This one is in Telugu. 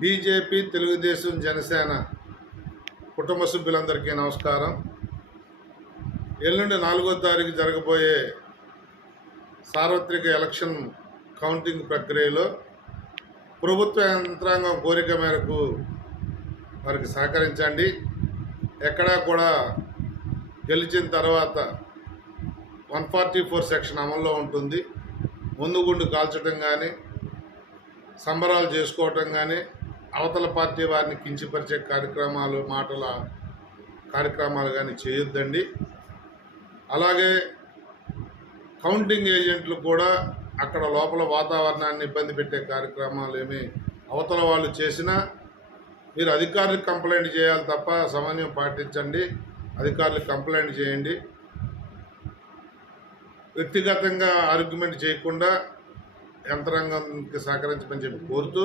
బీజేపీ, తెలుగుదేశం, జనసేన కుటుంబ సభ్యులందరికీ నమస్కారం. ఎల్లుండి 4వ తారీఖు జరగబోయే సార్వత్రిక ఎలక్షన్ కౌంటింగ్ ప్రక్రియలో ప్రభుత్వ యంత్రాంగం కోరిక మేరకు వారికి సహకరించండి. ఎక్కడా కూడా గెలిచిన తర్వాత 144 సెక్షన్ అమల్లో ఉంటుంది. ముందుగుండు కాల్చడం కానీ, సంబరాలు చేసుకోవటం కానీ, అవతల పార్టీ వారిని కించపరిచే కార్యక్రమాలు కానీ చేయొద్దండి. అలాగే కౌంటింగ్ ఏజెంట్లు కూడా అక్కడ లోపల వాతావరణాన్ని ఇబ్బంది పెట్టే కార్యక్రమాలు ఏమి అవతల వాళ్ళు చేసినా మీరు అధికారులకు కంప్లైంట్ చేయాలి తప్ప సమన్వయం పాటించండి. అధికారులకు కంప్లైంట్ చేయండి. వ్యక్తిగతంగా ఆర్గ్యుమెంట్ చేయకుండా యంత్రాంగానికి సహకరించమని చెప్పి కోరుతూ